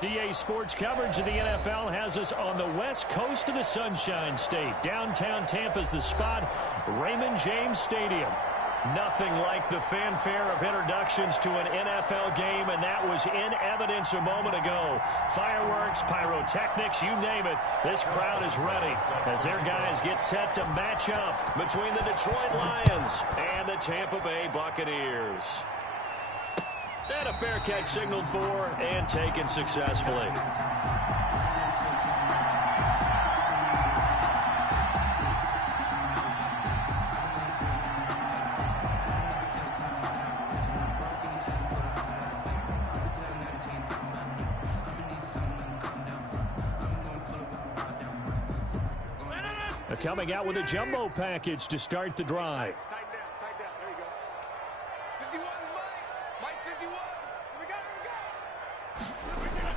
DA Sports coverage of the NFL has us on the west coast of the Sunshine State. Downtown Tampa's the spot, Raymond James Stadium. Nothing like the fanfare of introductions to an NFL game, and that was in evidence a moment ago. Fireworks, pyrotechnics, you name it, this crowd is ready as their guys get set to match up between the Detroit Lions and the Tampa Bay Buccaneers. And a fair catch signaled for and taken successfully. Coming out with a jumbo package to start the drive. Tighten down. There you go. 51, Mike 51. Here we go.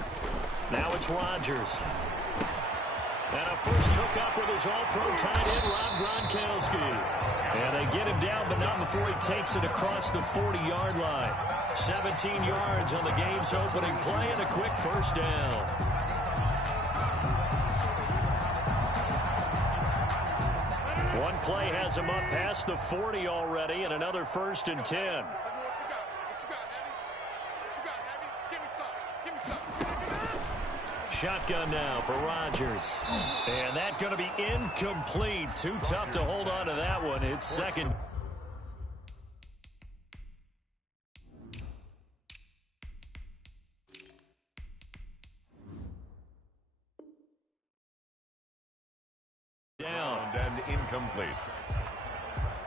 Now it's Rodgers. And a first hookup with his all-pro tight end, Rob Gronkowski. And they get him down, but not before he takes it across the 40-yard line. 17 yards on the game's opening play and a quick first down. One play has him up past the 40 already, and another 1st and 10. Shotgun now for Rodgers. And that's going to be incomplete. Too tough to hold on to that one. It's second. Down. And incomplete.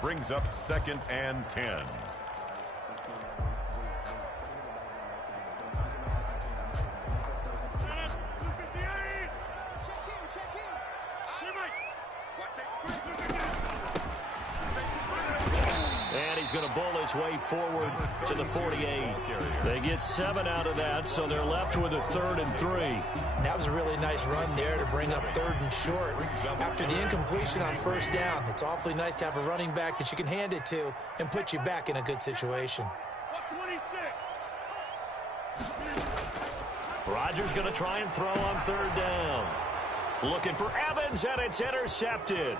Brings up 2nd and 10. And he's going to bowl his way forward to the 48. They get 7 out of that, so they're left with a 3rd and 3. That was a really nice run there to bring up 3rd and short. After the incompletion on 1st down, it's awfully nice to have a running back that you can hand it to and put you back in a good situation. Rodgers going to try and throw on 3rd down. Looking for Evans, and it's intercepted.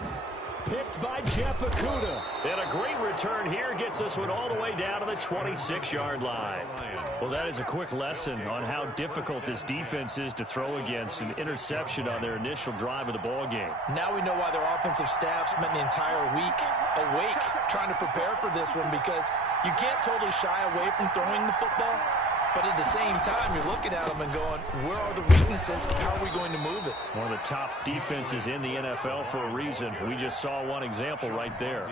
Picked by Jeff Okudah. And a great return here gets this one all the way down to the 26-yard line. Well, that is a quick lesson on how difficult this defense is to throw against. An interception on their initial drive of the ball game. Now we know why their offensive staff spent the entire week awake trying to prepare for this one, because you can't totally shy away from throwing the football. But at the same time, you're looking at them and going, where are the weaknesses? How are we going to move it? One of the top defenses in the NFL for a reason. We just saw one example right there.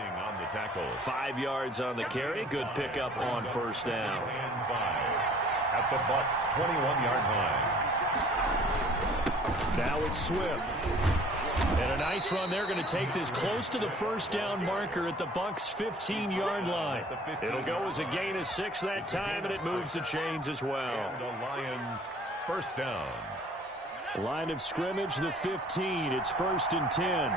5 yards on the carry. Good pickup on 1st down. And 5 at the Bucs' 21-yard line. Now it's Swift. And a nice run. They're going to take this close to the 1st down marker at the Bucs' 15-yard line. It'll go as a gain of 6 that time, and it moves the chains as well. And the Lions' 1st down. Line of scrimmage, the 15. It's 1st and 10.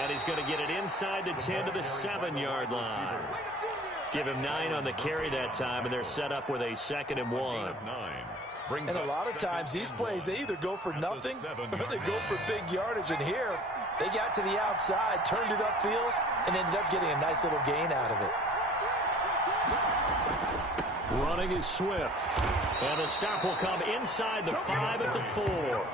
And he's going to get it inside the 10 to the 7-yard line. Give him 9 on the carry that time, and they're set up with a 2nd and 1. And a lot of times, these plays, they either go for nothing or they go for big yardage. And here, they got to the outside, turned it upfield, and ended up getting a nice little gain out of it. Running is Swift. And the stop will come inside the 5 at the 4.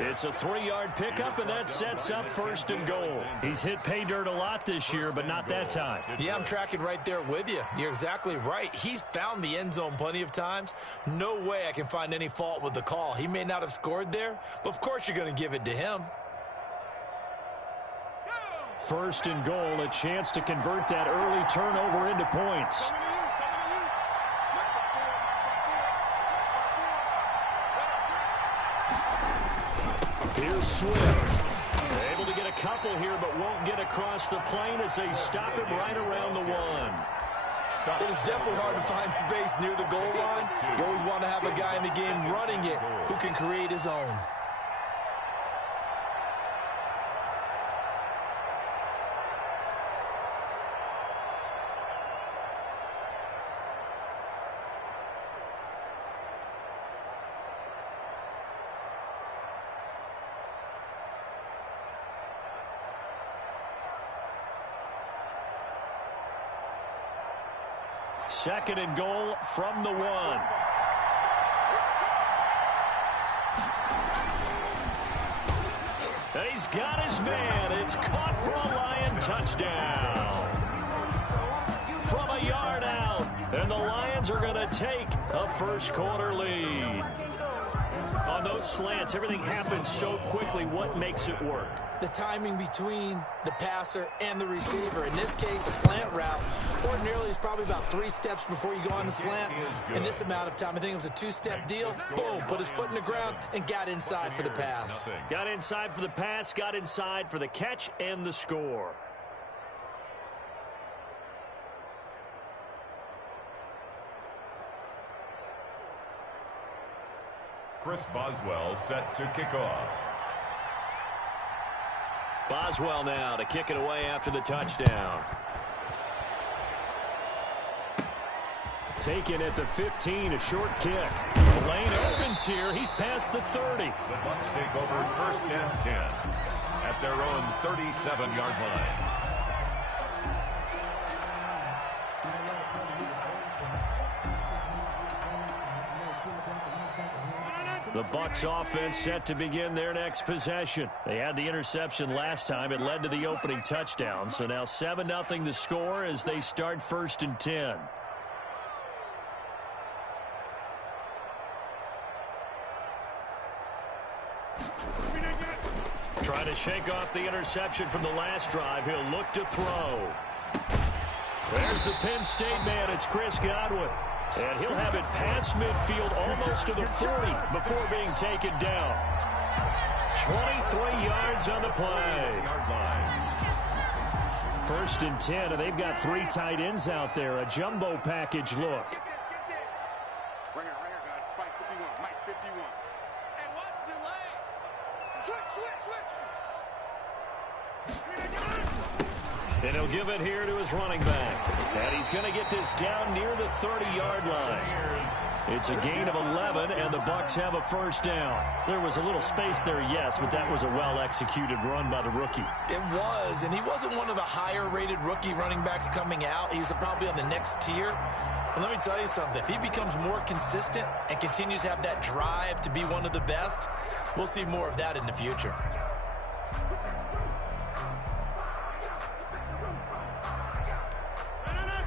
It's a 3-yard pickup, and that sets up 1st and goal. He's hit pay dirt a lot this year, but not that time. Yeah, I'm tracking right there with you. You're exactly right. He's found the end zone plenty of times. No way I can find any fault with the call. He may not have scored there, but of course you're going to give it to him. 1st and goal, a chance to convert that early turnover into points. Here's Swift. Able to get a couple here, but won't get across the plane as they stop him right around the 1. It is definitely hard to find space near the goal line. You always want to have a guy in the game running it who can create his own. Second and goal from the 1. And he's got his man. It's caught for a Lion touchdown. From a yard out. And the Lions are going to take a first quarter lead. On those slants, everything happens so quickly. What makes it work? The timing between the passer and the receiver. In this case, a slant route ordinarily is probably about 3 steps before you go on the slant. In this amount of time, I think it was a 2-step deal. Boom, put his foot in the ground and got inside for the pass. Got inside for the pass, got inside for the catch and the score. Chris Boswell set to kick off. Boswell now to kick it away after the touchdown. Taken at the 15, a short kick. The lane opens here. He's past the 30. The Bucs take over first and 10 at their own 37-yard line. The Bucs offense set to begin their next possession. They had the interception last time. It led to the opening touchdown. So now 7-0 the score as they start first and 10. Trying to shake off the interception from the last drive. He'll look to throw. There's the Penn State man. It's Chris Godwin. And he'll have it past midfield almost to the 40 before being taken down. 23 yards on the play. First and 10, and they've got 3 tight ends out there. A jumbo package look. Right here, guys. Mike 51. Mike 51. And watch the lane. Switch. And he'll give it here to his running back. And he's going to get this down near the 30-yard line. It's a gain of 11, and the Bucs have a first down. There was a little space there, yes, but that was a well-executed run by the rookie. It was, and he wasn't one of the higher-rated rookie running backs coming out. He's probably on the next tier. But let me tell you something. If he becomes more consistent and continues to have that drive to be one of the best, we'll see more of that in the future.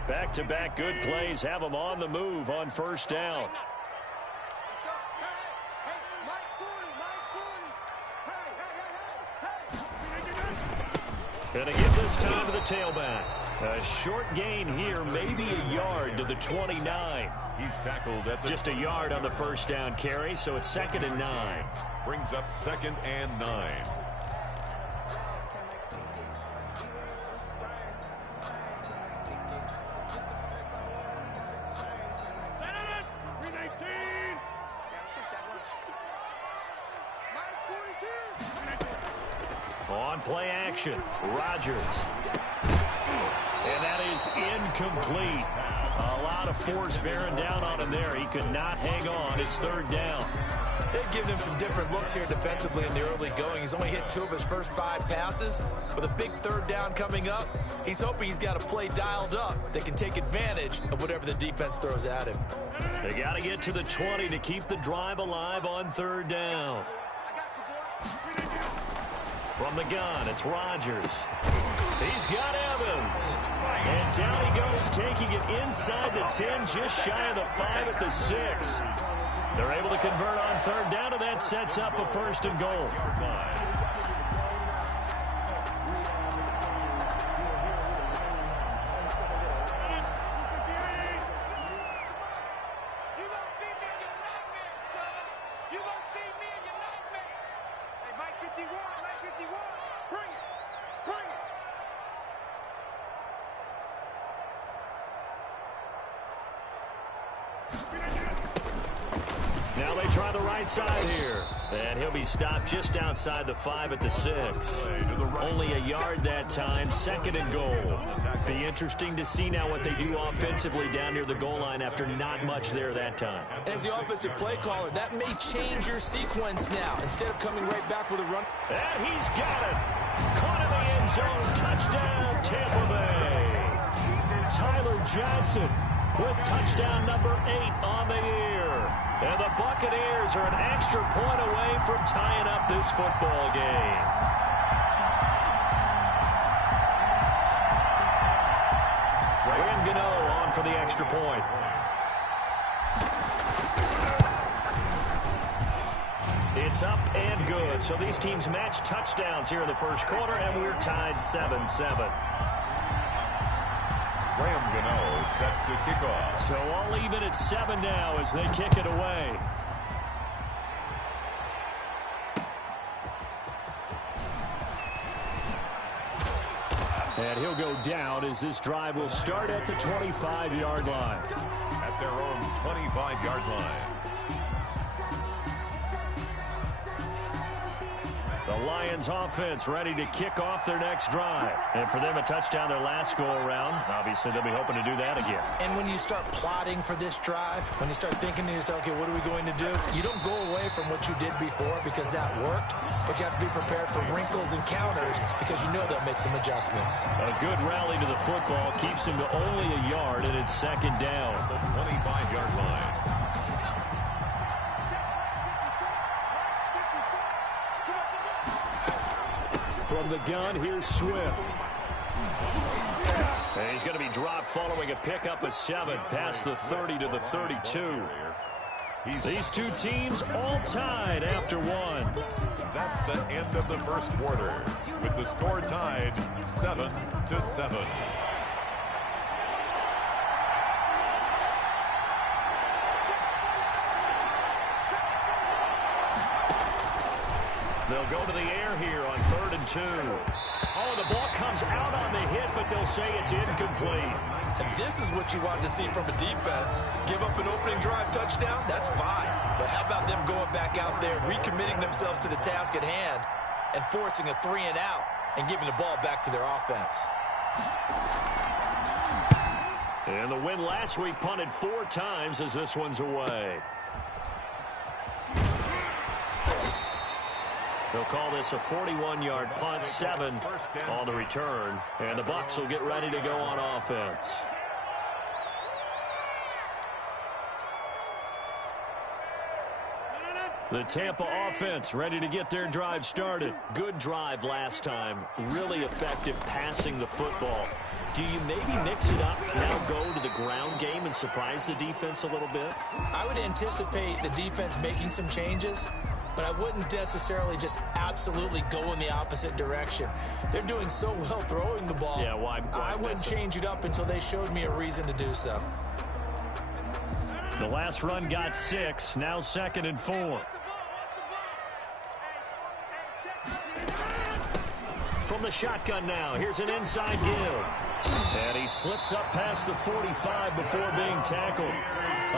Back-to-back good plays have them on the move on first down. Let's go. Hey, Mike 40. Gonna give this time to the tailback. A short gain here, maybe a yard to the 29. He's tackled at the Just a yard on the first down carry, so it's 2nd and 9. brings up 2nd and 9. On play action, Rodgers. And that is incomplete. A lot of force bearing down on him there. He could not hang on. It's 3rd down. They've given him some different looks here defensively in the early going. He's only hit 2 of his first 5 passes. With a big 3rd down coming up, he's hoping he's got a play dialed up that can take advantage of whatever the defense throws at him. They got to get to the 20 to keep the drive alive on 3rd down. From the gun, it's Rodgers. He's got Evans. And down he goes, taking it inside the 10, just shy of the 5 at the 6. They're able to convert on 3rd down, and that sets up a 1st and goal. Now they try the right side here. And he'll be stopped just outside the 5 at the 6. Only a yard that time, 2nd and goal. Be interesting to see now what they do offensively down near the goal line after not much there that time. As the offensive play caller, that may change your sequence now. Instead of coming right back with a run. And he's got it. Caught in the end zone. Touchdown, Tampa Bay. Tyler Johnson with touchdown number 8 on the year. And the Buccaneers are an extra point away from tying up this football game. Graham Gano on for the extra point. It's up and good. So these teams match touchdowns here in the first quarter, and we're tied 7-7. Graham Gano set to kick off. So all even at 7 now as they kick it away. And he'll go down as this drive will start at the 25-yard line. At their own 25-yard line. The Lions offense ready to kick off their next drive. And for them, a touchdown their last go-around. Obviously, they'll be hoping to do that again. And when you start plotting for this drive, when you start thinking to yourself, okay, what are we going to do? You don't go away from what you did before because that worked, but you have to be prepared for wrinkles and counters because you know they'll make some adjustments. A good rally to the football keeps him to only a yard, and it's second down. The 25-yard line. From the gun, here's Swift. And he's going to be dropped following a pickup of 7 past the 30 to the 32. These two teams all tied after 1. That's the end of the first quarter, with the score tied 7-7. They'll go to the air here on 3rd and 2. Oh, the ball comes out on the hit, but they'll say it's incomplete. And this is what you wanted to see from a defense. Give up an opening drive touchdown, that's fine. But how about them going back out there, recommitting themselves to the task at hand, and forcing a 3 and out, and giving the ball back to their offense. And the win last week punted 4 times as this one's away. They'll call this a 41-yard punt, 7 on the return. And the Bucs will get ready to go on offense. The Tampa offense ready to get their drive started. Good drive last time. Really effective passing the football. Do you maybe mix it up, now go to the ground game and surprise the defense a little bit? I would anticipate the defense making some changes, but I wouldn't necessarily just absolutely go in the opposite direction. They're doing so well throwing the ball. Yeah, why I wouldn't change it up until they showed me a reason to do so. The last run got 6, now 2nd and 4. From the shotgun now, here's an inside give. And he slips up past the 45 before being tackled.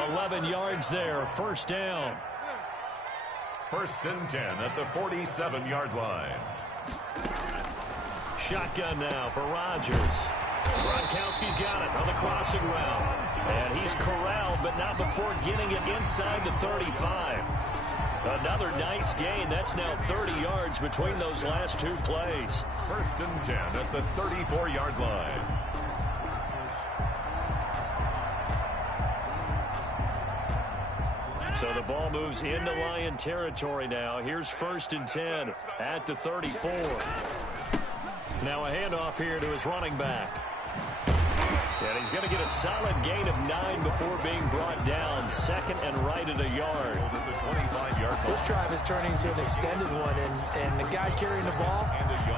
11 yards there, first down. 1st and 10 at the 47-yard line. Shotgun now for Rodgers. Gronkowski's got it on the crossing route. And he's corralled, but not before getting it inside the 35. Another nice gain. That's now 30 yards between those last 2 plays. 1st and 10 at the 34-yard line. So the ball moves into Lion territory now. Here's 1st and 10 at the 34. Now a handoff here to his running back. And he's going to get a solid gain of 9 before being brought down. 2nd and right at a yard. This drive is turning into an extended one, and the guy carrying the ball,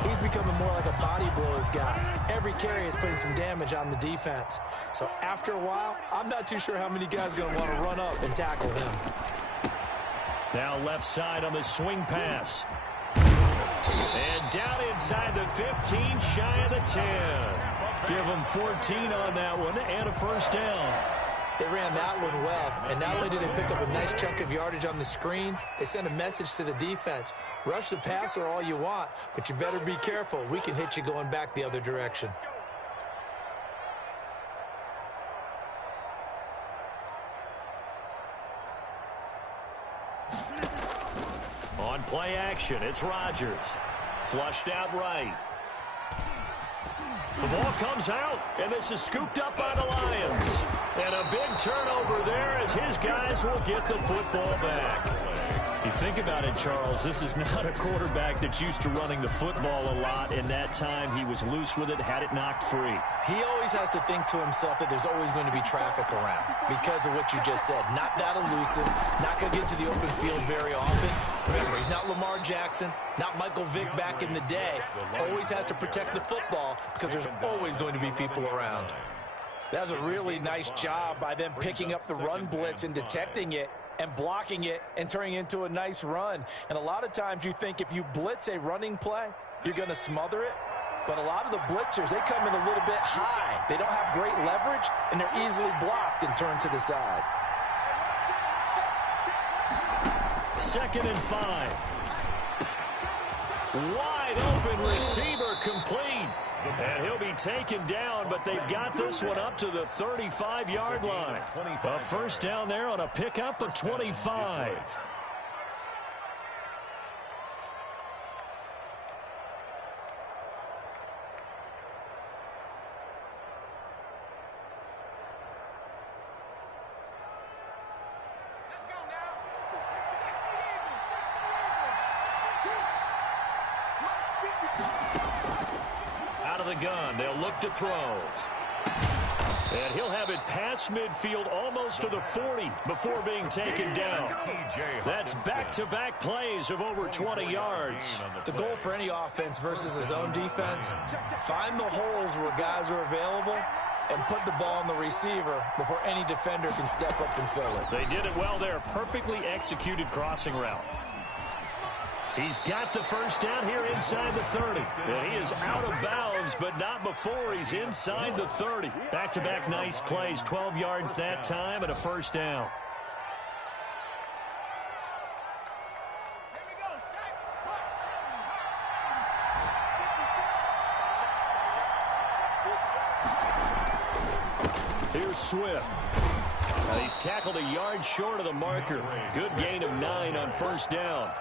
he's becoming more like a body blows guy. Every carry is putting some damage on the defense. So after a while, I'm not too sure how many guys are going to want to run up and tackle him. Now left side on the swing pass. And down inside the 15, shy of the 10. Give them 14 on that one and a first down. They ran that one well, and not only did they pick up a nice chunk of yardage on the screen, they sent a message to the defense. Rush the passer all you want, but you better be careful. We can hit you going back the other direction. On play action, it's Rodgers. Flushed out right. The ball comes out, and this is scooped up by the Lions. And a big turnover there as his guys will get the football back. You think about it, Charles, this is not a quarterback that's used to running the football a lot. In that time, he was loose with it, had it knocked free. He always has to think to himself that there's always going to be traffic around because of what you just said. Not that elusive, not going to get to the open field very often. Remember, he's not Lamar Jackson, not Michael Vick back in the day. Always has to protect the football because there's always going to be people around. That was a really nice job by them picking up the run blitz and detecting it and blocking it and turning it into a nice run. And a lot of times you think if you blitz a running play, you're going to smother it. But a lot of the blitzers, they come in a little bit high. They don't have great leverage, and they're easily blocked and turned to the side. 2nd and 5. Wide open receiver complete. And he'll be taken down, but they've got this one up to the 35-yard line. A first down there on a pickup of 25. Gun. They'll look to throw. And he'll have it past midfield almost to the 40 before being taken down. That's back-to-back plays of over 20 yards. The goal for any offense versus his own defense, find the holes where guys are available and put the ball on the receiver before any defender can step up and fill it. They did it well there. Perfectly executed crossing route. He's got the first down here inside the 30. And he is out of bounds, but not before he's inside the 30. Back-to-back nice plays, 12 yards that time and a first down. Here's Swift. He's tackled a yard short of the marker. Good gain of 9 on first down.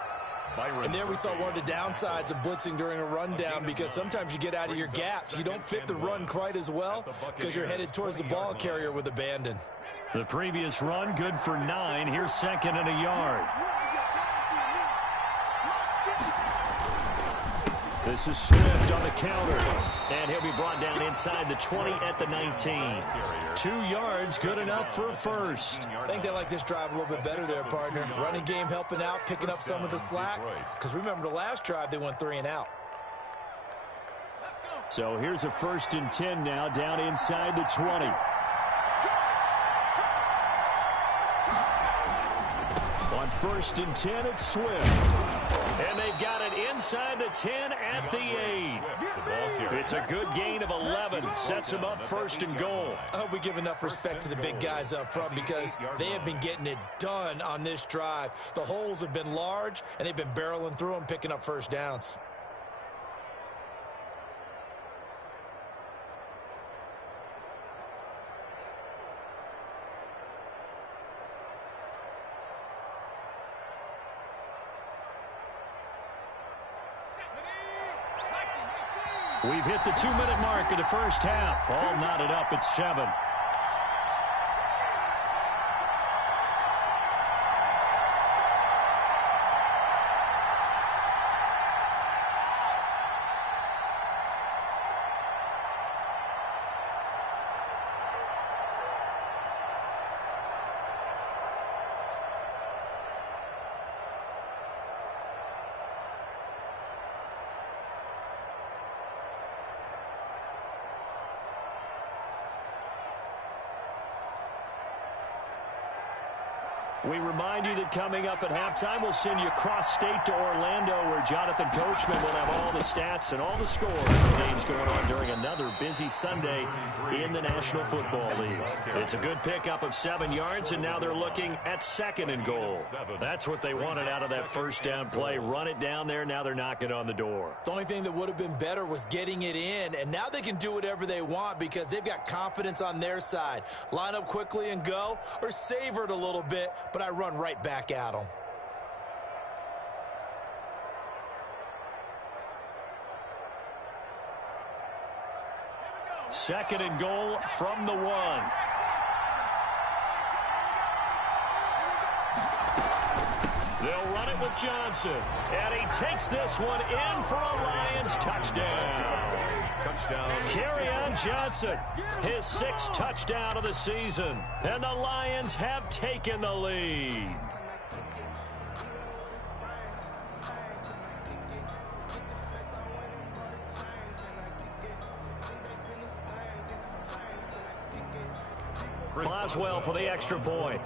And there we saw one of the downsides of blitzing during a rundown, because sometimes you get out of your gaps. You don't fit the run quite as well because you're headed towards the ball carrier with abandon. The previous run good for 9. Here's 2nd and a yard. This is Swift on the counter. And he'll be brought down inside the 20 at the 19. 2 yards, good enough for a first. I think they like this drive a little bit better there, partner. Running game helping out, picking up some of the slack. Because remember, the last drive, they went 3 and out. So here's a 1st and 10 now, down inside the 20. On 1st and 10, it's Swift. And they've got it inside the 10 at the 8. It's a good gain of 11. Sets them up 1st and goal. I hope we give enough respect to the big guys up front, because they have been getting it done on this drive. The holes have been large, and they've been barreling through them, picking up first downs. We've hit the 2-minute mark of the first half. All knotted up at 7. We remind you that coming up at halftime, we'll send you cross-state to Orlando, where Jonathan Coachman will have all the stats and all the scores from games going on during another busy Sunday in the National Football League. It's a good pickup of 7 yards, and now they're looking at 2nd and goal. That's what they wanted out of that first down play. Run it down there. Now they're knocking on the door. The only thing that would have been better was getting it in, and now they can do whatever they want because they've got confidence on their side. Line up quickly and go, or savor it a little bit, but I run right back at them. Second and goal from the 1. They'll run it with Johnson. And he takes this one in for a Lions touchdown. Kerryon Johnson, his 6th touchdown of the season. And the Lions have taken the lead. Boswell for the extra point.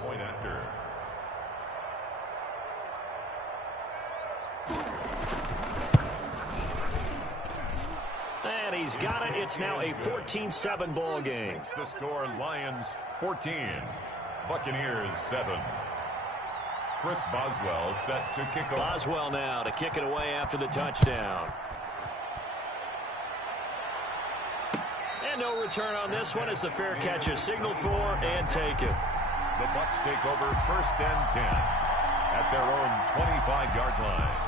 And he's got it. It's now a 14-7 ball game. The score, Lions 14, Buccaneers 7. Chris Boswell set to kick off. Boswell now to kick it away after the touchdown. And no return on this one as the fair catch is signaled for and taken. The Bucs take over 1st and 10 at their own 25-yard line.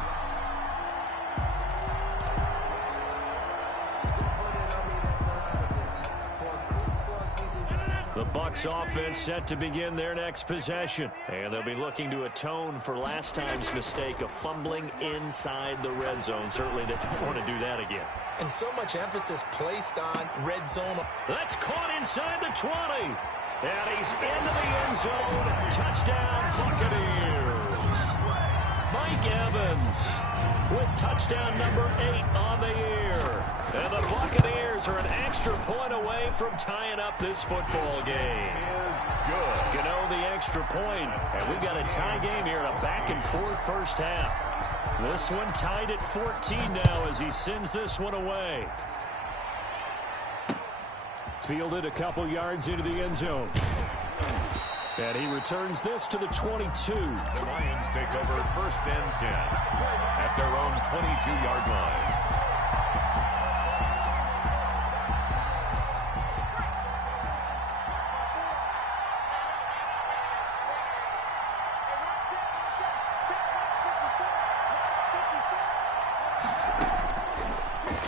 The Bucs offense set to begin their next possession. And they'll be looking to atone for last time's mistake of fumbling inside the red zone. Certainly they don't want to do that again. And so much emphasis placed on red zone. That's caught inside the 20. And he's into the end zone. Touchdown, Buccaneers. Mike Evans with touchdown number 8 on the year. And the Buccaneers are an extra point away from tying up this football game. Good. Gano the extra point. And we've got a tie game here in a back-and-forth first half. This one tied at 14 now as he sends this one away. Fielded a couple yards into the end zone. And he returns this to the 22. The Lions take over 1st and 10 at their own 22-yard line.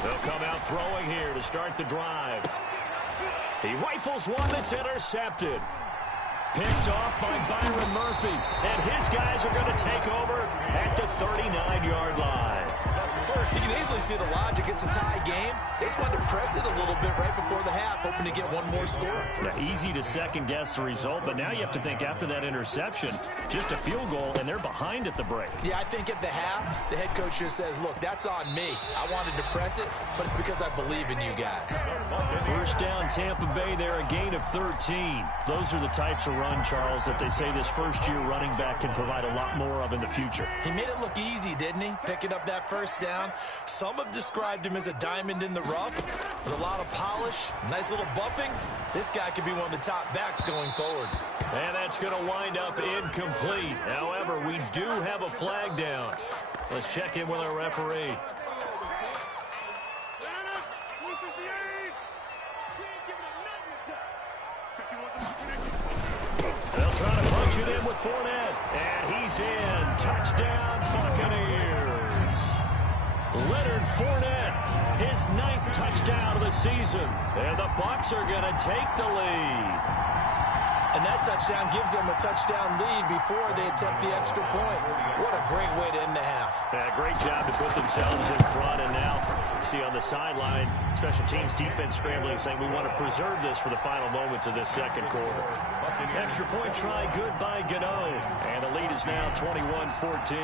They'll come out throwing here to start the drive. He rifles one that's intercepted. Picked off by Byron Murphy. And his guys are going to take over at the 39-yard line. You can easily see the logic. It's a tie game. They just wanted to press it a little bit right before the half, hoping to get one more score. Yeah, easy to second-guess the result, but now you have to think after that interception, just a field goal, and they're behind at the break. Yeah, I think at the half, the head coach just says, look, that's on me. I wanted to press it, but it's because I believe in you guys. First down, Tampa Bay there, a gain of 13. Those are the types of run, Charles, that they say this first-year running back can provide a lot more of in the future. He made it look easy, didn't he? Picking up that first down. Some have described him as a diamond in the rough with a lot of polish, nice little bumping. This guy could be one of the top backs going forward. And that's going to wind up incomplete. However, we do have a flag down. Let's check in with our referee. They'll try to punch it in with Fournette. And he's in. Touchdown, Buccaneers. Leonard Fournette, his 9th touchdown of the season. And the Bucs are going to take the lead. And that touchdown gives them a touchdown lead before they attempt the extra point. What a great way to end the half. Yeah, great job to put themselves in front. And now, see on the sideline, special teams defense scrambling, saying we want to preserve this for the final moments of this second quarter. Extra point try, good by Gano. And the lead is now 21-14.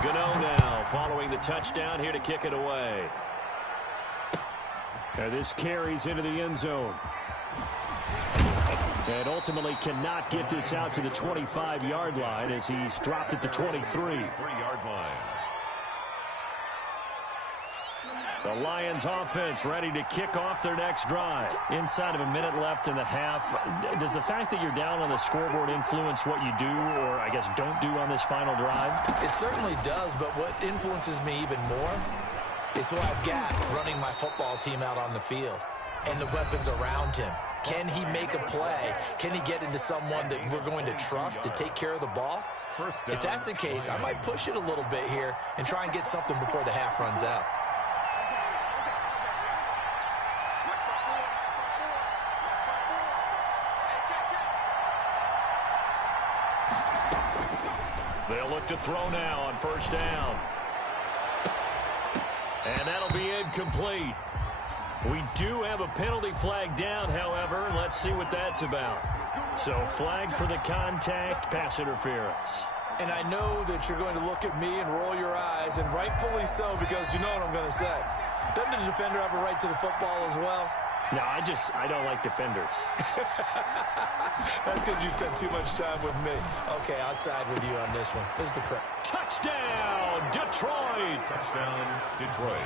Gano now following the touchdown here to kick it away. And this carries into the end zone. And ultimately cannot get this out to the 25-yard line as he's dropped at the 23-yard line. The Lions offense ready to kick off their next drive. Inside of a minute left in the half. Does the fact that you're down on the scoreboard influence what you do, or I guess don't do on this final drive? It certainly does, but what influences me even more is who I've got running my football team out on the field and the weapons around him. Can he make a play? Can he get into someone that we're going to trust to take care of the ball? If that's the case, I might push it a little bit here and try and get something before the half runs out. They'll look to throw now on first down. And that'll be incomplete. We do have a penalty flag down, however. Let's see what that's about. So flag for the contact, pass interference. And I know that you're going to look at me and roll your eyes, and rightfully so, because you know what I'm going to say. Doesn't the defender have a right to the football as well? No, I don't like defenders. That's because you spent too much time with me. Okay, I'll side with you on this one. Here's the correct. Touchdown, Detroit! Touchdown, Detroit.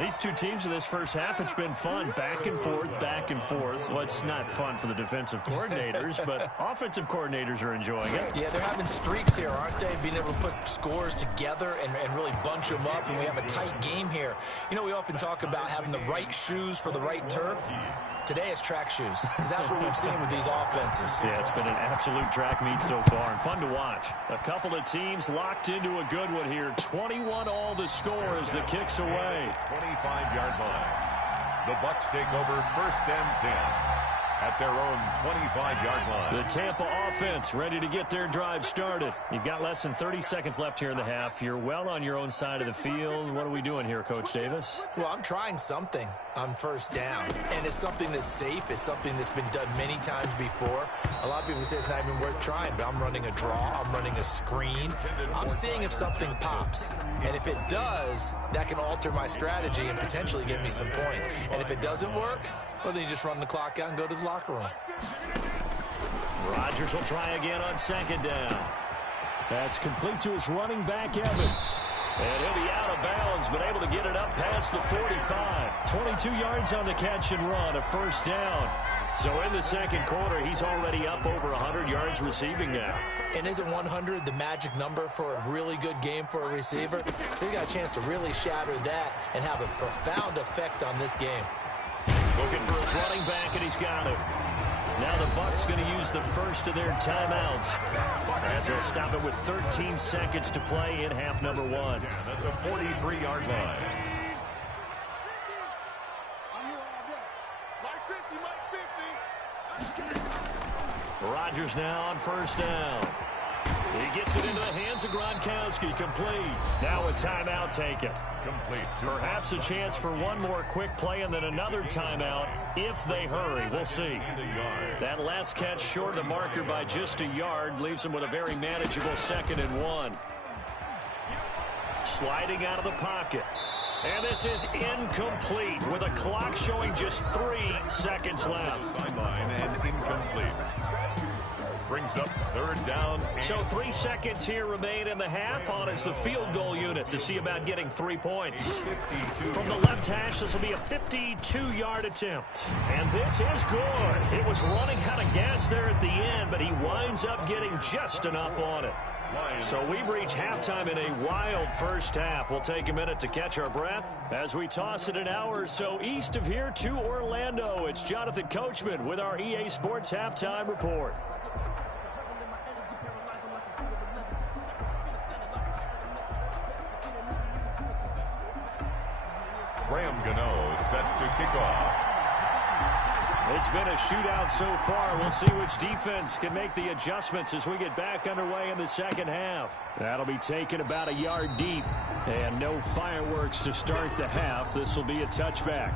These two teams in this first half, it's been fun. Back and forth, back and forth. Well, it's not fun for the defensive coordinators, but offensive coordinators are enjoying it. Yeah, they're having streaks here, aren't they? Being able to put scores together and really bunch them up, and we have a tight game here. You know, we often talk about having the right shoes for the right turf. Today it's track shoes, because that's what we've seen with these offenses. Yeah, it's been an absolute track meet so far, and fun to watch. A couple of teams locked into a good one here. 21-all the score as the kick's away. 25-yard line. The Bucs take over first and 10 at their own 25-yard line. The Tampa offense ready to get their drive started. You've got less than 30 seconds left here in the half. You're well on your own side of the field. What are we doing here, Coach Davis? Well, I'm trying something on first down, and it's something that's safe. It's something that's been done many times before. A lot of people say it's not even worth trying, but I'm running a draw. I'm running a screen. I'm seeing if something pops, and if it does, that can alter my strategy and potentially get me some points. And if it doesn't work, well, then you just run the clock out and go to the locker room. Rodgers will try again on second down. That's complete to his running back, Evans. And he'll be out of bounds, but able to get it up past the 45. 22 yards on the catch and run, a first down. So in the second quarter, he's already up over 100 yards receiving now. And isn't 100 the magic number for a really good game for a receiver? So you got a chance to really shatter that and have a profound effect on this game. Looking for his running back, and he's got it. Now the Bucs going to use the first of their timeouts as they'll stop it with 13 seconds to play in half number one. At the 43-yard line. Rodgers now on first down. He gets it into the hands of Gronkowski, complete. Now a timeout taken. Complete. Perhaps a chance for one more quick play and then another timeout if they hurry. We'll see. That last catch short of the marker by just a yard leaves them with a very manageable 2nd and 1. Sliding out of the pocket. And this is incomplete with a clock showing just 3 seconds left. Sideline and incomplete. Brings up third down. So 3 seconds here remain in the half on as the field goal unit to see about getting 3 points. From the left hash, this will be a 52-yard attempt. And this is good. It was running out of gas there at the end, but he winds up getting just enough on it. So we've reached halftime in a wild first half. We'll take a minute to catch our breath as we toss it an hour or so east of here to Orlando. It's Jonathan Coachman with our EA Sports Halftime Report. Graham Gano set to kick off. It's been a shootout so far. We'll see which defense can make the adjustments as we get back underway in the second half. That'll be taken about a yard deep. And no fireworks to start the half. This will be a touchback.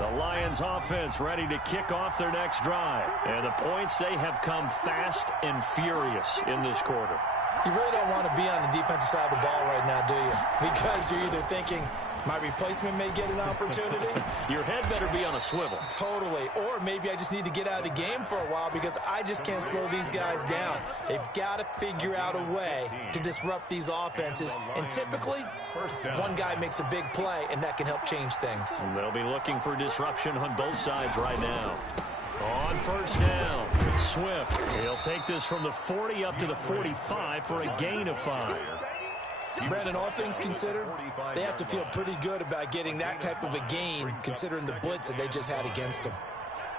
The Lions offense ready to kick off their next drive. And the points, they have come fast and furious in this quarter. You really don't want to be on the defensive side of the ball right now, do you? Because you're either thinking, my replacement may get an opportunity. Your head better be on a swivel. Totally. Or maybe I just need to get out of the game for a while because I just can't slow these guys down. They've got to figure out a way to disrupt these offenses. And typically, one guy makes a big play, and that can help change things. And they'll be looking for disruption on both sides right now. On first down, Swift. He'll take this from the 40 up to the 45 for a gain of 5. Brandon, all things considered, they have to feel pretty good about getting that type of a gain considering the blitz that they just had against them.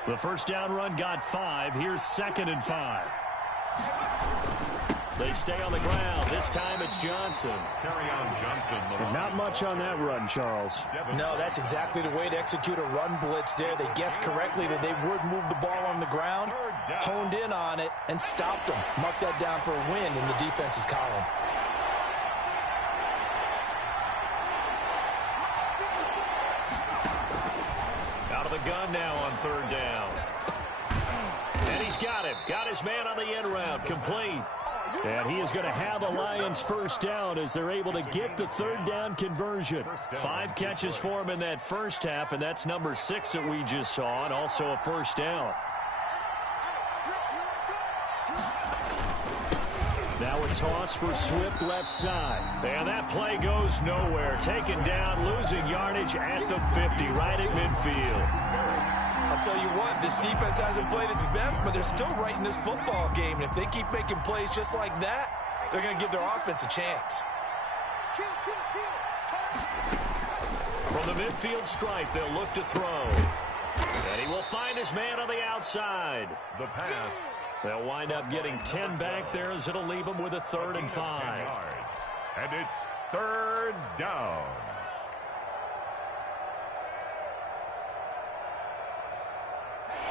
The first down run got 5. Here's 2nd and 5. They stay on the ground. This time it's Johnson. Kerryon Johnson. Not much on that run, Charles. No, that's exactly the way to execute a run blitz there. They guessed correctly that they would move the ball on the ground, honed in on it, and stopped them. Mark that down for a win in the defense's column. Out of the gun now on third down. And he's got it. Got his man on the end route. Complete. And he is going to have a Lions first down as they're able to get the third down conversion. 5 catches for him in that first half, and that's number 6 that we just saw, and also a first down. Now a toss for Swift left side. And that play goes nowhere. Taken down, losing yardage at the 50, right at midfield. I'll tell you what, this defense hasn't played its best, but they're still right in this football game. And if they keep making plays just like that, they're going to give their offense a chance. From the midfield stripe, they'll look to throw. And he will find his man on the outside. The pass. They'll wind up getting 10 back there as it'll leave them with a 3rd and 5. And it's 3rd down.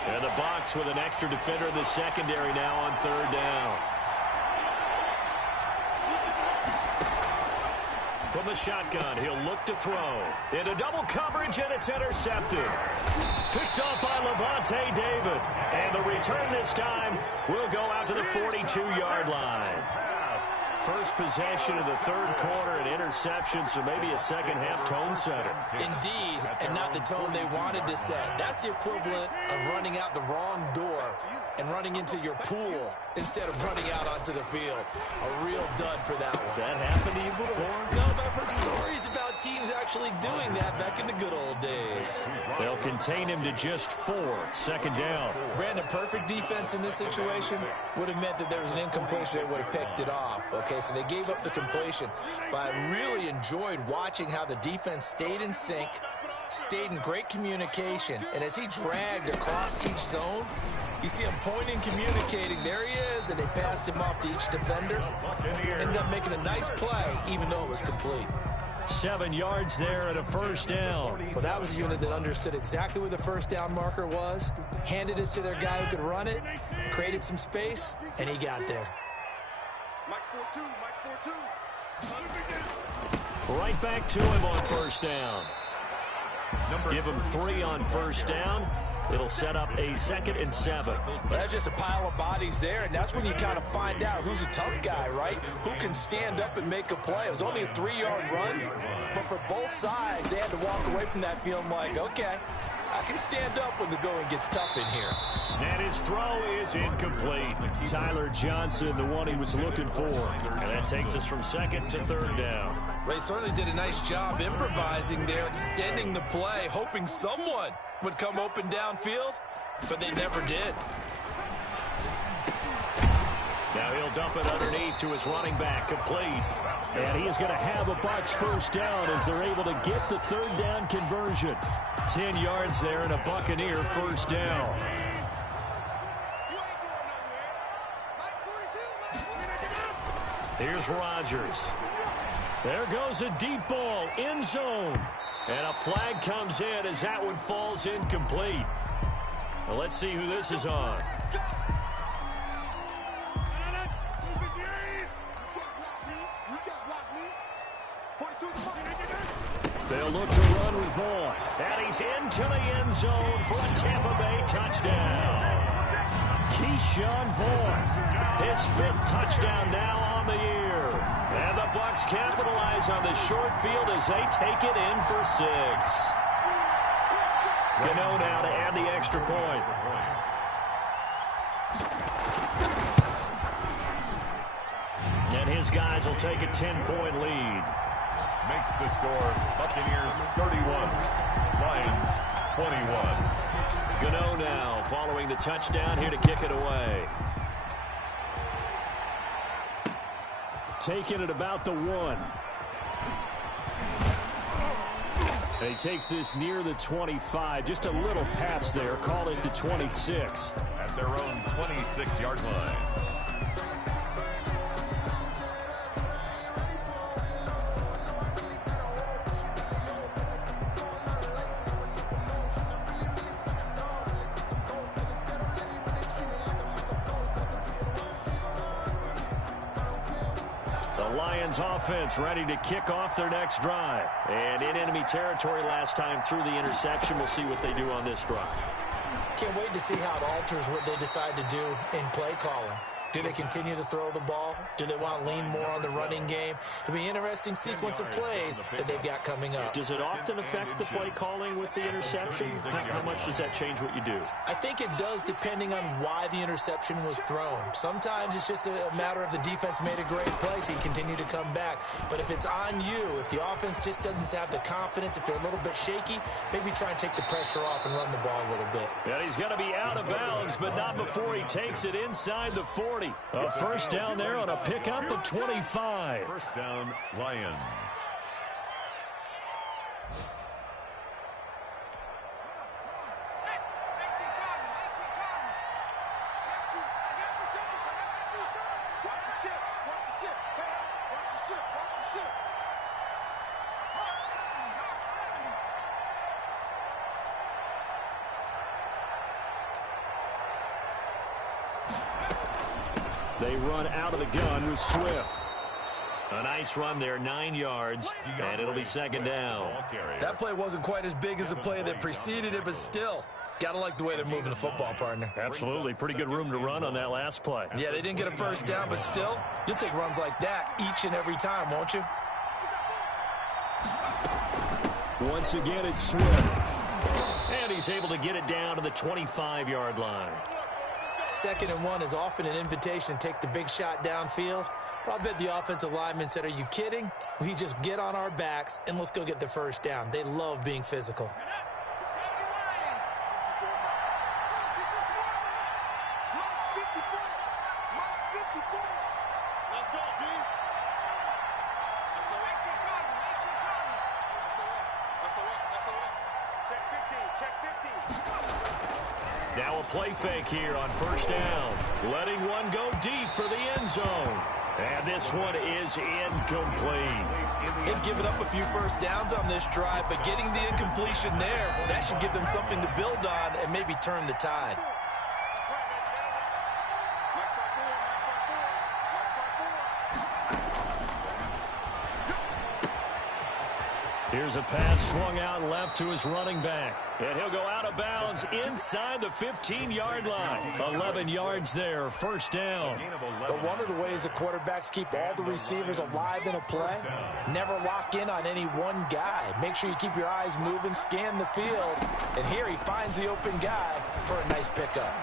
And the Bucs with an extra defender in the secondary now on 3rd down. From the shotgun, he'll look to throw. Into double coverage, and it's intercepted. Picked off by Levante David. And the return this time will go out to the 42-yard line. First possession of the 3rd quarter, an interception, so maybe a second-half tone setter. Indeed, and not the tone they wanted to set. That's the equivalent of running out the wrong door and running into your pool instead of running out onto the field. A real dud for that one. Has that happened to you before? No, but I've heard stories about teams actually doing that back in the good old days. They'll contain him to just 4. 2nd down. Brandon, perfect defense in this situation would have meant that there was an incompletion. They would have picked it off. Okay, so they gave up the completion. But I really enjoyed watching how the defense stayed in sync, stayed in great communication, and as he dragged across each zone, you see him pointing, communicating. There he is, and they passed him off to each defender. Ended up making a nice play, even though it was complete. 7 yards there and a first down. Well, that was a unit that understood exactly where the first down marker was, handed it to their guy who could run it, created some space, and he got there. Right back to him on first down. Give him 3 on first down. It'll set up a 2nd and 7. Well, that's just a pile of bodies there, and that's when you kind of find out who's a tough guy, right? Who can stand up and make a play. It was only a 3-yard run, but for both sides, they had to walk away from that feeling like, okay, I can stand up when the going gets tough in here. And his throw is incomplete. Tyler Johnson, the one he was looking for. And that takes us from 2nd to 3rd down. They certainly did a nice job improvising there, extending the play, hoping someone would come open downfield, but they never did. Now he'll dump it underneath to his running back, complete. And he is going to have a Bucs first down as they're able to get the 3rd down conversion. 10 yards there and a Buccaneer first down. Here's Rodgers. There goes a deep ball, end zone. And a flag comes in as that one falls incomplete. Well, let's see who this is on. They'll look to run with Vaughn. And he's into the end zone for a Tampa Bay touchdown. Keyshawn Vaughn, his 5th touchdown now on the year. And the Bucs capitalize on the short field as they take it in for 6. Gano now to add the extra point. And his guys will take a 10-point lead. Makes the score Buccaneers 31, Lions 21. Gano now following the touchdown here to kick it away. Taking it about the 1. And he takes this near the 25. Just a little pass there. Call it the 26. At their own 26-yard line. Lions offense ready to kick off their next drive. And in enemy territory last time through the interception. We'll see what they do on this drive. Can't wait to see how it alters what they decide to do in play calling. Do they continue to throw the ball? Do they want to lean more on the running game? It'll be an interesting sequence of plays that they've got coming up. Does it often affect the play calling with the interception? How much does that change what you do? I think it does, depending on why the interception was thrown. Sometimes it's just a matter of the defense made a great play, so you continue to come back. But if it's on you, if the offense just doesn't have the confidence, if they're a little bit shaky, maybe try and take the pressure off and run the ball a little bit. And he's going to be out of bounds, but not before he takes it inside the 40. A first down there on a pickup of 25. First down, Lions. They run out of the gun with Swift. A nice run there, 9 yards, and it'll be second down. That play wasn't quite as big as the play that preceded it, but still, gotta like the way they're moving the football, partner. Absolutely. Pretty good room to run on that last play. Yeah, they didn't get a first down, but still, you'll take runs like that each and every time, won't you? Once again, it's Swift. And he's able to get it down to the 25-yard line. 2nd and 1 is often an invitation to take the big shot downfield. But I bet the offensive lineman said, are you kidding? We just get on our backs and let's go get the first down. They love being physical. Now a play fake here on first down. Letting one go deep for the end zone. And this one is incomplete. They've given up a few first downs on this drive, but getting the incompletion there, that should give them something to build on and maybe turn the tide. Here's a pass swung out left to his running back. And he'll go out of bounds inside the 15-yard line. 11 yards there, first down. But one of the ways the quarterbacks keep all the receivers alive in a play, never lock in on any one guy. Make sure you keep your eyes moving, scan the field. And here he finds the open guy for a nice pickup.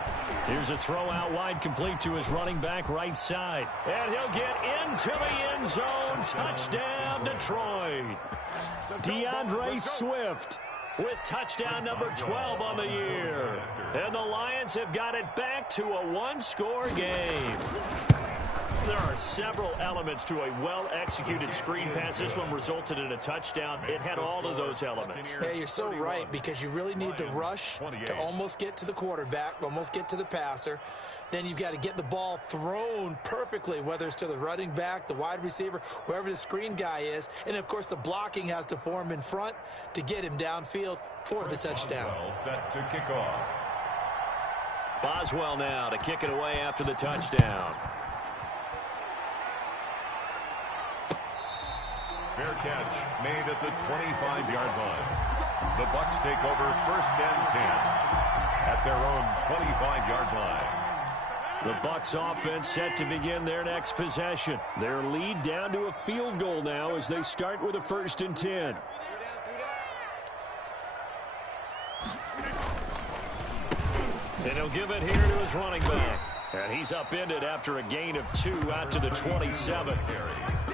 Here's a throw out wide, complete to his running back right side. And he'll get into the end zone. Touchdown, Detroit. DeAndre Swift with touchdown number 12 on the year. And the Lions have got it back to a one-score game. There are several elements to a well-executed screen pass. This one resulted in a touchdown. It had all of those elements. Yeah, you're so right, because you really need to rush to almost get to the quarterback, almost get to the passer. Then you've got to get the ball thrown perfectly, whether it's to the running back, the wide receiver, whoever the screen guy is. And, of course, the blocking has to form in front to get him downfield for the touchdown. Set to kick off. Boswell now to kick it away after the touchdown. Fair catch made at the 25-yard line. The Bucs take over first and 10 at their own 25-yard line. The Bucs offense set to begin their next possession. Their lead down to a field goal now as they start with a first and 10. And he'll give it here to his running back. And he's upended after a gain of 2 out to the 27.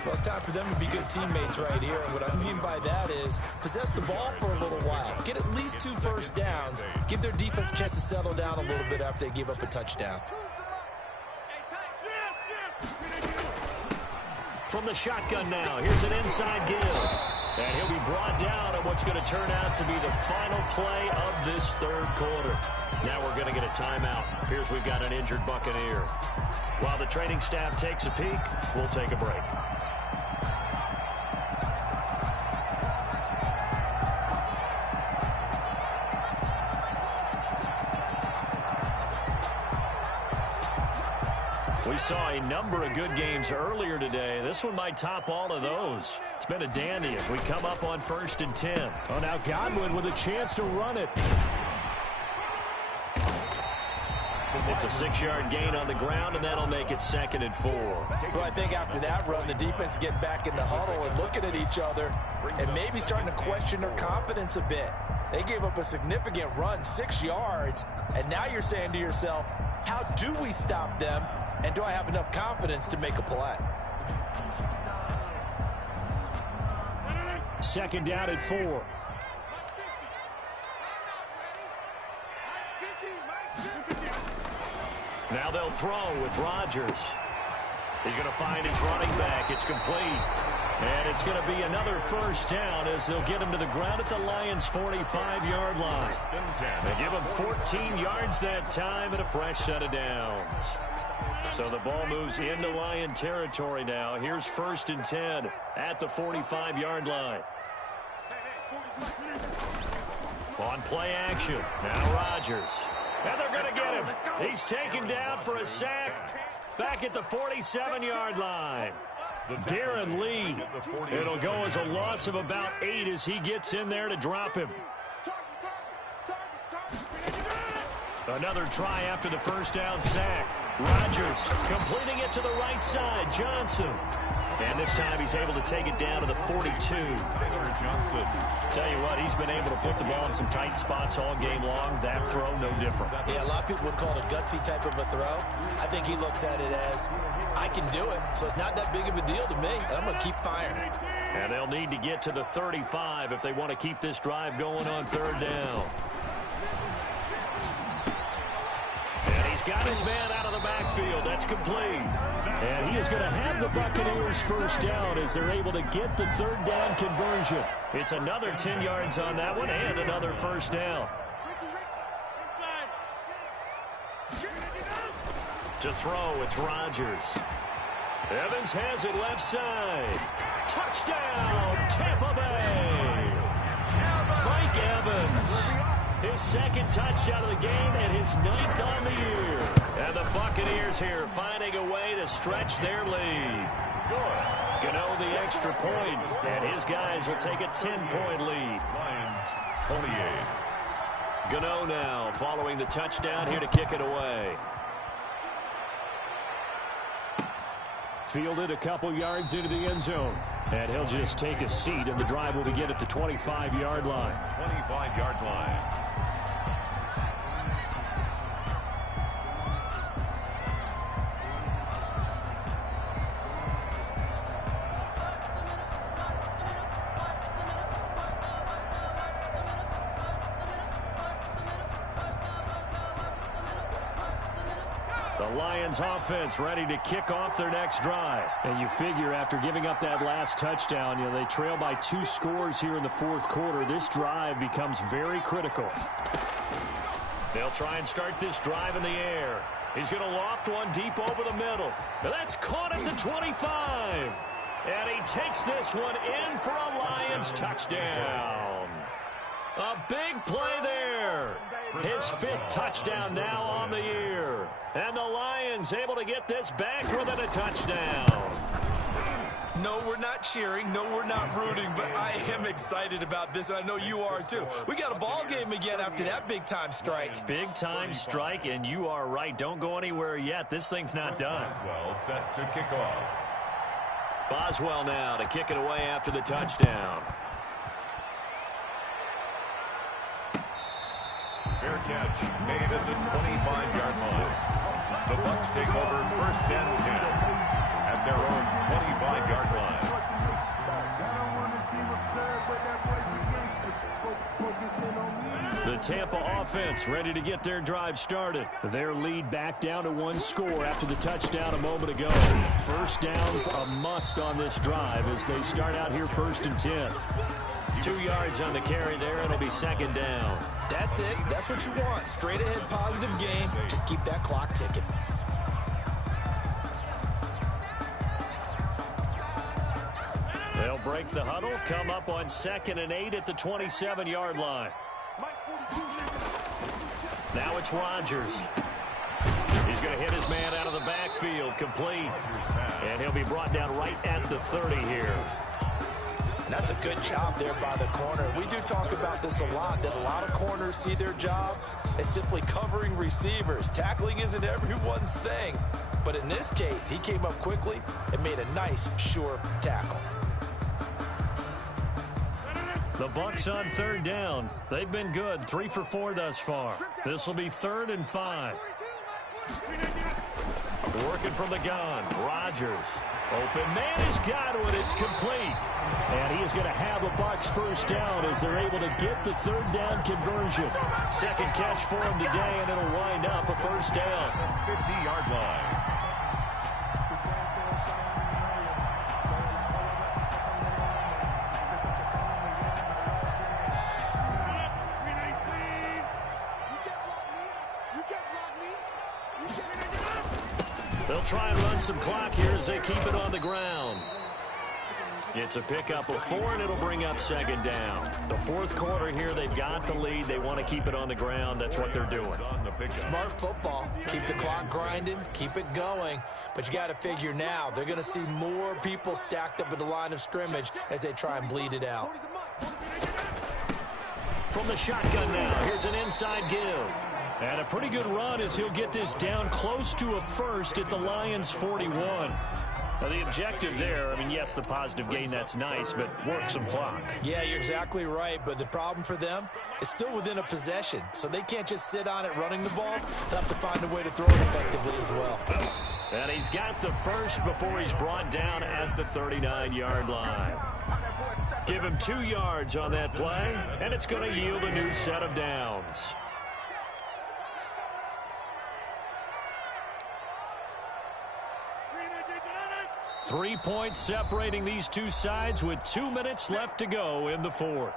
Well, it's time for them to be good teammates right here. And what I mean by that is possess the ball for a little while. Get at least 2 first downs. Give their defense a chance to settle down a little bit after they give up a touchdown. From the shotgun now, here's an inside give. And he'll be brought down on what's going to turn out to be the final play of this third quarter. Now we're going to get a timeout. Here's we've got an injured Buccaneer. While the training staff takes a peek, we'll take a break. We saw a number of good games earlier today. This one might top all of those. It's been a dandy as we come up on 1st and 10. Oh, now Godwin with a chance to run it. It's a 6-yard gain on the ground, and that'll make it 2nd and 4. Well, I think after that run, the defense get back in the huddle and looking at each other and maybe starting to question their confidence a bit. They gave up a significant run, 6 yards, and now you're saying to yourself, how do we stop them, and do I have enough confidence to make a play? 2nd down at 4. Now they'll throw with Rodgers. He's going to find his running back. It's complete. And it's going to be another 1st down as they'll get him to the ground at the Lions' 45-yard line. They give him 14 yards that time and a fresh set of downs. So the ball moves into Lion territory now. Here's 1st and 10 at the 45-yard line. On play action. Now Rodgers. And they're going to get him. He's taken down for a sack back at the 47-yard line. Darren Lee. It'll go as a loss of about 8 as he gets in there to drop him. Another try after the 1st down sack. Rodgers completing it to the right side. Johnson. And this time he's able to take it down to the 42. Johnson. Tell you what, he's been able to put the ball in some tight spots all game long. That throw, no different. Yeah, a lot of people would call it a gutsy type of a throw. I think he looks at it as, I can do it, so it's not that big of a deal to me, and I'm going to keep firing. And they'll need to get to the 35 if they want to keep this drive going on 3rd down. And he's got his man out of the backfield. That's complete. And he is going to have the Buccaneers 1st down as they're able to get the 3rd down conversion. It's another 10 yards on that one and another 1st down. To throw, it's Rodgers. Evans has it left side. Touchdown, Tampa Bay. Mike Evans. His 2nd touchdown of the game and his 9th on the year. And the Buccaneers here finding a way to stretch their lead. Gano the extra point, and his guys will take a 10-point lead. Lions 28. Gano now following the touchdown here to kick it away. Fielded a couple yards into the end zone. And he'll just take a seat, and the drive will begin at the 25-yard line. 25-yard line. The Lions offense ready to kick off their next drive. And you figure after giving up that last touchdown, they trail by 2 scores here in the 4th quarter. This drive becomes very critical. They'll try and start this drive in the air. He's going to loft one deep over the middle. Now that's caught at the 25. And he takes this one in for a Lions touchdown. A big play there. His 5th touchdown now on the year. And the Lions able to get this back within a touchdown. No, we're not cheering. No, we're not rooting. But I am excited about this, and I know you are too. We got a ball game again after that big-time strike. Big-time strike, and you are right. Don't go anywhere yet. This thing's not done. Boswell set to kick off. Boswell now to kick it away after the touchdown. Fair catch made at the 25-yard line. The Bucs take over 1st and 10 at their own 25-yard line. The Tampa offense ready to get their drive started. Their lead back down to 1 score after the touchdown a moment ago. 1st down's a must on this drive as they start out here 1st and 10. 2 yards on the carry there. It'll be 2nd down. That's it. That's what you want. Straight ahead positive game. Just keep that clock ticking. They'll break the huddle, come up on 2nd and 8 at the 27-yard line. Now it's Rodgers. He's He's going to hit his man out of the backfield, complete. And he'll be brought down right at the 30 here. And that's a good job there by the corner. We do talk about this a lot, that a lot of corners see their job as simply covering receivers. Tackling isn't everyone's thing. But in this case, he came up quickly and made a nice, sure tackle. The Bucs on third down. They've been good, 3 for 4 thus far. This will be 3rd and 5. Working from the gun, Rodgers. Open man has got it. It's complete. And he is going to have a Bucs first down as they're able to get the 3rd down conversion. Second catch for him today, and it'll wind up a first down. 50-yard line. They'll try and run some clock here as they keep it on the ground. It's a pickup of 4, and it'll bring up 2nd down. The 4th quarter here, they've got the lead. They want to keep it on the ground. That's what they're doing. Smart football. Keep the clock grinding. Keep it going. But you got to figure now, they're going to see more people stacked up at the line of scrimmage as they try and bleed it out. From the shotgun now, here's an inside give. And a pretty good run as he'll get this down close to a first at the Lions 41. Now, the objective there, I mean, yes, the positive gain, that's nice, but work some clock. Yeah, you're exactly right, but the problem for them is still within a possession, so they can't just sit on it running the ball. They'll have to find a way to throw it effectively as well. And he's got the first before he's brought down at the 39-yard line. Give him 2 yards on that play, and it's going to yield a new set of downs. 3 points separating these two sides with 2 minutes left to go in the 4th.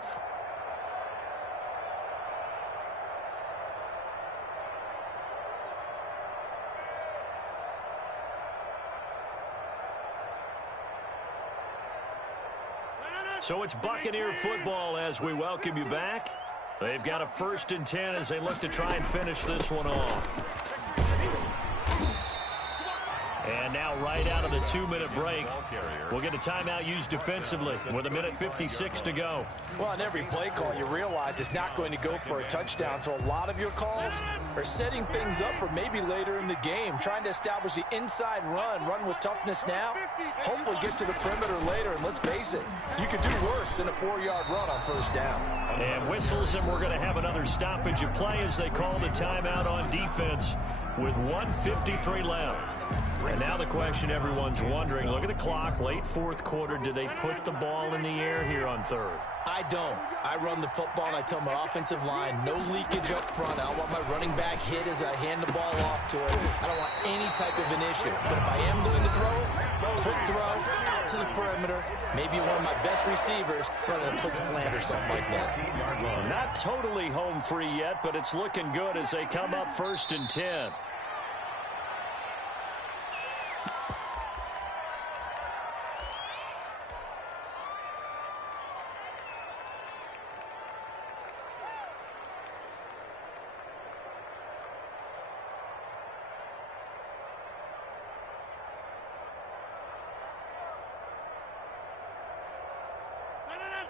So it's Buccaneer football as we welcome you back. They've got a 1st and 10 as they look to try and finish this one off. And now right out of the 2-minute break, we'll get a timeout used defensively with 1:56 to go. Well, on every play call, you realize it's not going to go for a touchdown. So a lot of your calls are setting things up for maybe later in the game, trying to establish the inside run with toughness now, hopefully get to the perimeter later. And let's face it, you could do worse than a 4-yard run on 1st down. And whistles, and we're going to have another stoppage of play as they call the timeout on defense with 1:53 left. And now the question everyone's wondering, look at the clock, late 4th quarter, do they put the ball in the air here on 3rd? I don't. I run the football, and I tell my offensive line, no leakage up front. I don't want my running back hit as I hand the ball off to it. I don't want any type of an issue. But if I am going to throw, quick throw, out to the perimeter, maybe one of my best receivers running a quick slant or something like that. Not totally home free yet, but it's looking good as they come up 1st and 10.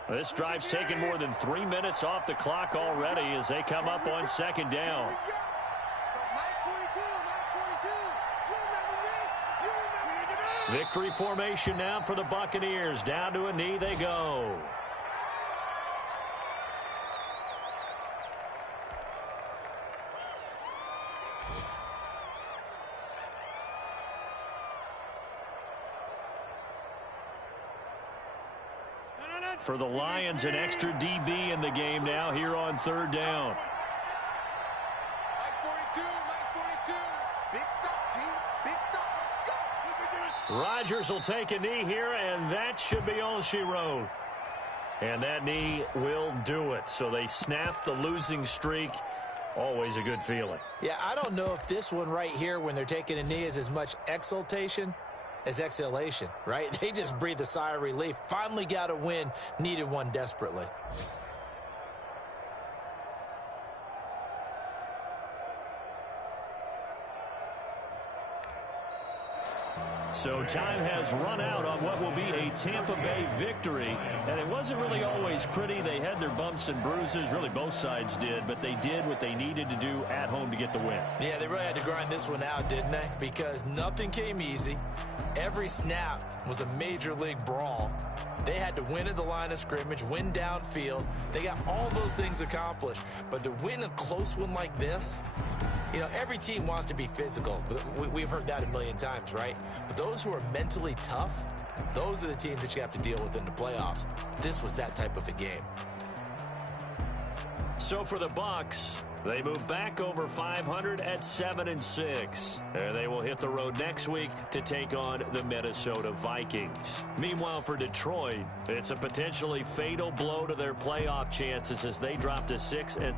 This drive's taken more than 3 minutes off the clock already as they come up on 2nd down. Victory formation now for the Buccaneers. Down to a knee they go. For the Lions, an extra DB in the game now here on 3rd down. Rodgers will take a knee here, and that should be all she wrote. And that knee will do it. So they snap the losing streak. Always a good feeling. Yeah, I don't know if this one right here, when they're taking a knee, is as much exultation as exhalation, right? They just breathe a sigh of relief. Finally got a win, needed one desperately. So time has run out on what will be a Tampa Bay victory. And it wasn't really always pretty. They had their bumps and bruises. Really, both sides did. But they did what they needed to do at home to get the win. Yeah, they really had to grind this one out, didn't they? Because nothing came easy. Every snap was a major league brawl. They had to win at the line of scrimmage, win downfield. They got all those things accomplished. But to win a close one like this, you know, every team wants to be physical. We've heard that a million times, right? But those who are mentally tough, those are the teams that you have to deal with in the playoffs. This was that type of a game. So for the Bucs, they move back over 500 at 7-6. And they will hit the road next week to take on the Minnesota Vikings. Meanwhile, for Detroit, it's a potentially fatal blow to their playoff chances as they drop to 6 and